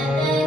Amen.